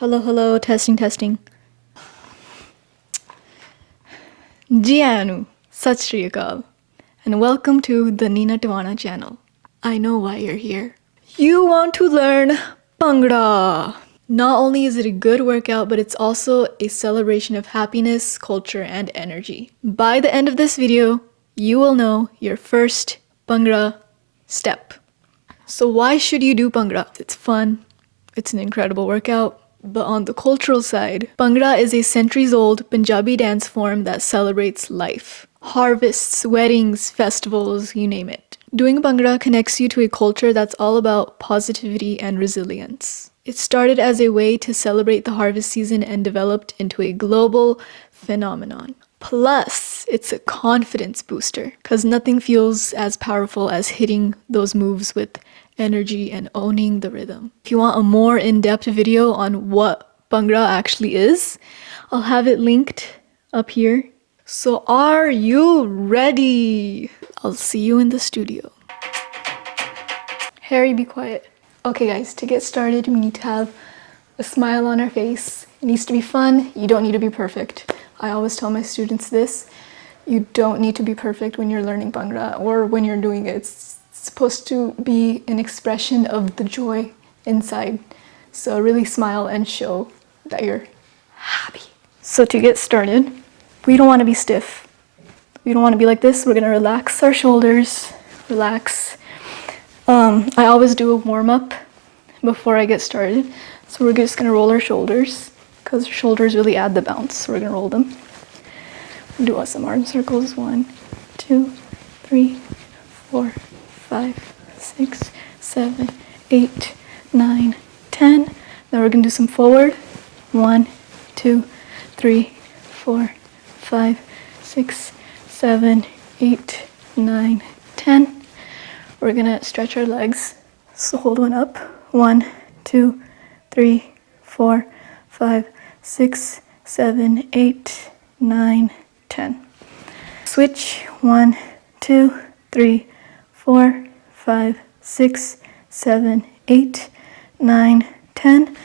Hello, hello, testing, testing. Jianu, Sat Shri Akal, and welcome to the Nina Tawana channel. I know why you're here. You want to learn Bhangra. Not only is it a good workout, but it's also a celebration of happiness, culture, and energy. By the end of this video, you will know your first Bhangra step. So why should you do Bhangra? It's fun, it's an incredible workout. But on the cultural side, Bhangra is a centuries-old Punjabi dance form that celebrates life. Harvests, weddings, festivals, you name it. Doing Bhangra connects you to a culture that's all about positivity and resilience. It started as a way to celebrate the harvest season and developed into a global phenomenon. Plus, it's a confidence booster, because nothing feels as powerful as hitting those moves with energy and owning the rhythm. If you want a more in-depth video on what Bhangra actually is, I'll have it linked up here. So are you ready? I'll see you in the studio. Harry, be quiet. Okay guys, to get started, we need to have a smile on our face. It needs to be fun. You don't need to be perfect. I always tell my students this. You don't need to be perfect when you're learning Bhangra or when you're doing it. It's supposed to be an expression of the joy inside. So really smile and show that you're happy. So to get started, we don't want to be stiff. We don't want to be like this. We're going to relax our shoulders, relax. I always do a warm-up before I get started. So we're just going to roll our shoulders because shoulders really add the bounce. So we're going to roll them. Do some arm circles. 1, 2, 3, 4, 5, 6, 7, 8, 9, 10. Then we're going to do some forward. 1, 2, 3, 4, 5, 6, 7, 8, 9, 10. We're going to stretch our legs. So hold one up. 1, 2, 3, 4, 5, 6, 7, 8, 9, 10. Switch. 1, 2, 3, 4, 5, 6, 7, 8, 9, 10.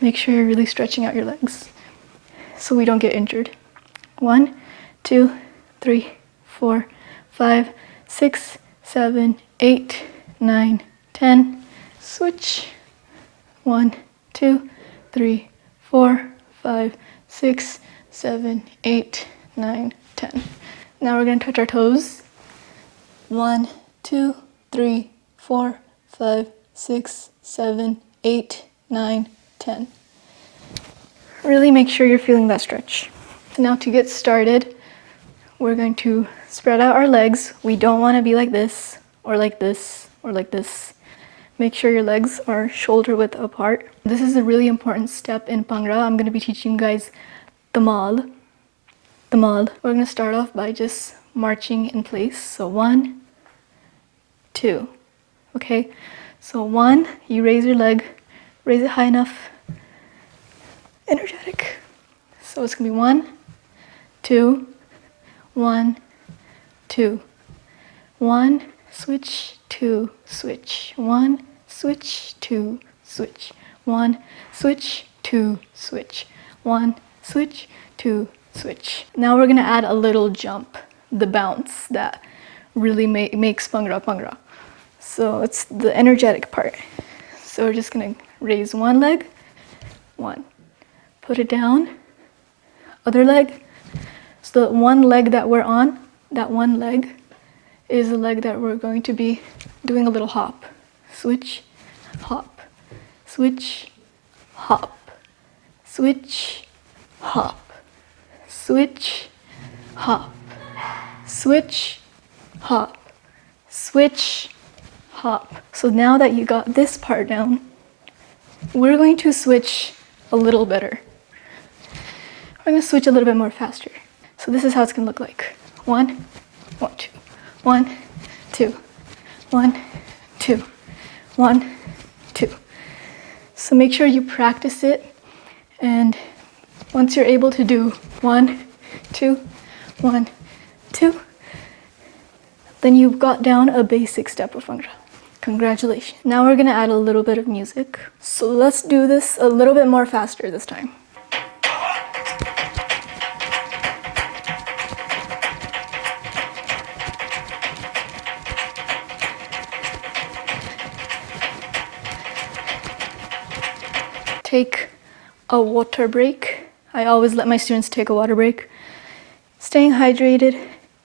Make sure you're really stretching out your legs so we don't get injured. 1, 2, 3, 4, 5, 6, 7, 8, 9, 10. Switch. 1, 2, 3, 4, 5, 6, 7, 8, 9, 10. Now we're going to touch our toes. 1, 2, 3, 4, 5, 6, 7, 8, 9, 10. Really make sure you're feeling that stretch. So now to get started, we're going to spread out our legs. We don't want to be like this, or like this, or like this. Make sure your legs are shoulder width apart. This is a really important step in Bhangra. I'm going to be teaching you guys Dhamaal. Dhamaal. We're going to start off by just marching in place. So 1, 2. Okay? So 1, you raise your leg, raise it high enough. Energetic. So it's going to be 1, 2, 1, 2. 1, switch, 2, switch. 1, switch, 2, switch. 1, switch, 2, switch. 1, switch, 2, switch. Now we're going to add a little jump, the bounce that really makes Bhangra Bhangra. So it's the energetic part. So we're just going to raise one leg, 1. Put it down, other leg. So the one leg that we're on, that one leg, is the leg that we're going to be doing a little hop. Switch, hop, switch, hop, switch, hop, switch, hop, switch, hop, switch, hop. So now that you got this part down, we're going to switch a little better. We're going to switch a little bit more faster. So this is how it's going to look like. 1, 1, 2. 1, 2, 1, 2, 1, 2. So make sure you practice it, and once you're able to do 1, 2, 1, 2, then you've got down a basic step of Bhangra. Congratulations. Now we're gonna add a little bit of music. So let's do this a little bit more faster this time. Take a water break. I always let my students take a water break. Staying hydrated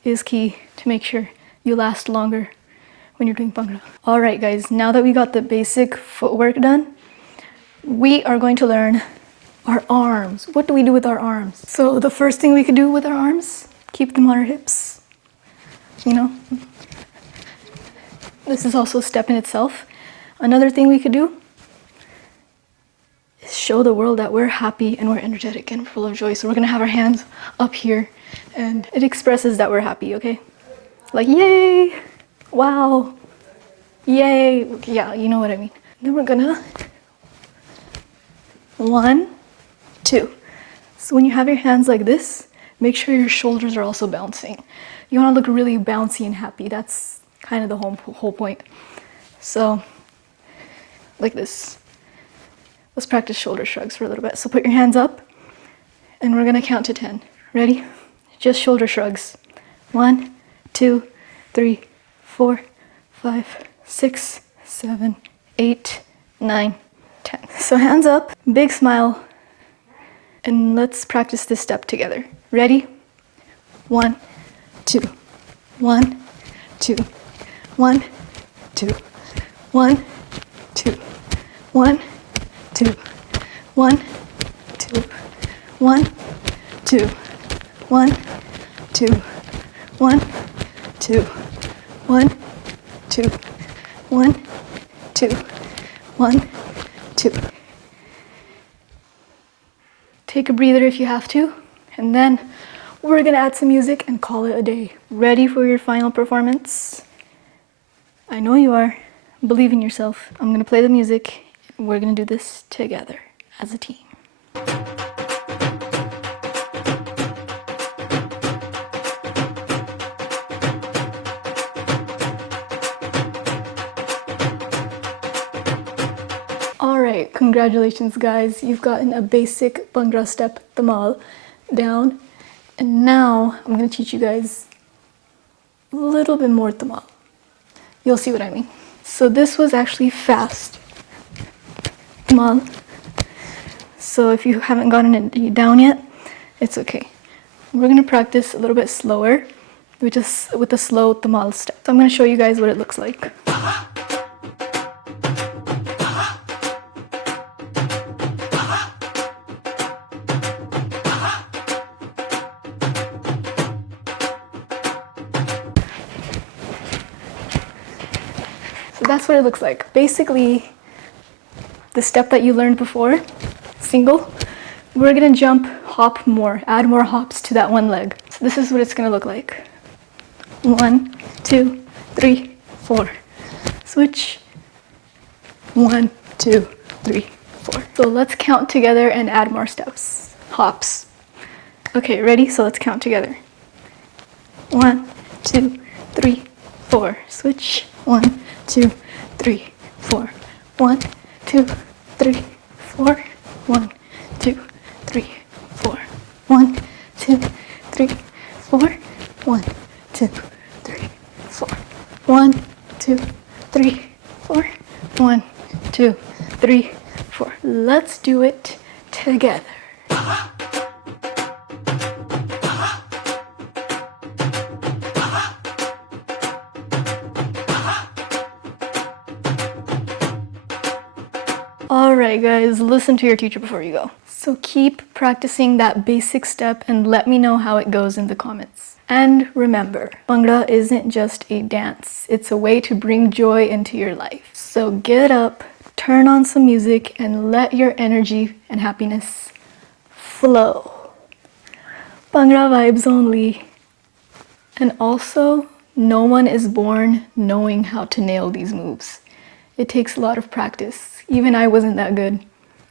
is key to make sure you last longer when you're doing Bhangra. All right, guys, now that we got the basic footwork done, we are going to learn our arms. What do we do with our arms? So the first thing we could do with our arms, keep them on our hips. You know, this is also a step in itself. Another thing we could do is show the world that we're happy and we're energetic and full of joy. So we're gonna have our hands up here and it expresses that we're happy, okay? Like, yay, wow, yay. Yeah, you know what I mean. Then we're gonna, 1, 2. So when you have your hands like this, make sure your shoulders are also bouncing. You wanna look really bouncy and happy. That's kind of the whole point. So, like this. Let's practice shoulder shrugs for a little bit. So put your hands up and we're gonna count to 10. Ready? Just shoulder shrugs. 1, 2, 3, 4, 5, 6, 7, 8, 9, 10. So hands up, big smile, and let's practice this step together. Ready? 1, 2, 1, 2, 1, 2, 1, 2, 1, 2, 1, 2, 1, 2, 1, 2, 1, 2, 1, 2, 1, 2, 1, 2. Take a breather if you have to, and then we're gonna add some music and call it a day. Ready for your final performance? I know you are. Believe in yourself. I'm gonna play the music. We're gonna do this together as a team. Alright, congratulations guys. You've gotten a basic Bhangra step Dhamaal down. And now I'm gonna teach you guys a little bit more Dhamaal. You'll see what I mean. So this was actually fast Dhamaal. So if you haven't gotten it down yet, it's okay. We're gonna practice a little bit slower, with a slow Dhamaal step. So I'm gonna show you guys what it looks like. So that's what it looks like. Basically, the step that you learned before, single, we're gonna jump, hop more, add more hops to that one leg. So this is what it's gonna look like. 1, 2, 3, 4. Switch. 1, 2, 3, 4. So let's count together and add more steps. Hops. Okay, ready? So let's count together. 1, 2, 3, 4. Switch. 1, 2, 3, 4. 1, 2, 3, 4. 1, 2, 3, 4. 1, 2, 3, 4. 1, 2, 3, 4. 1, 2, 3, 4. 1, 2, 3, 4. Let's do it together. Alright guys, listen to your teacher before you go. So keep practicing that basic step and let me know how it goes in the comments. And remember, Bhangra isn't just a dance, it's a way to bring joy into your life. So get up, turn on some music, and let your energy and happiness flow. Bhangra vibes only. And also, no one is born knowing how to nail these moves. It takes a lot of practice. Even I wasn't that good.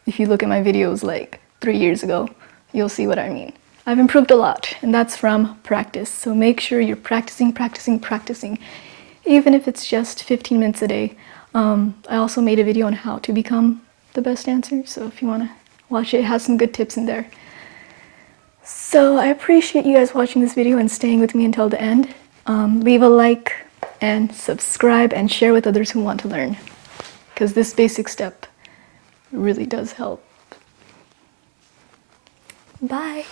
If you look at my videos like 3 years ago, you'll see what I mean. I've improved a lot, and that's from practice. So make sure you're practicing, practicing, practicing. Even if it's just 15 minutes a day, I also made a video on how to become the best dancer, so if you want to watch it, it has some good tips in there. So I appreciate you guys watching this video and staying with me until the end. Leave a like and subscribe and share with others who want to learn, because this basic step really does help. Bye!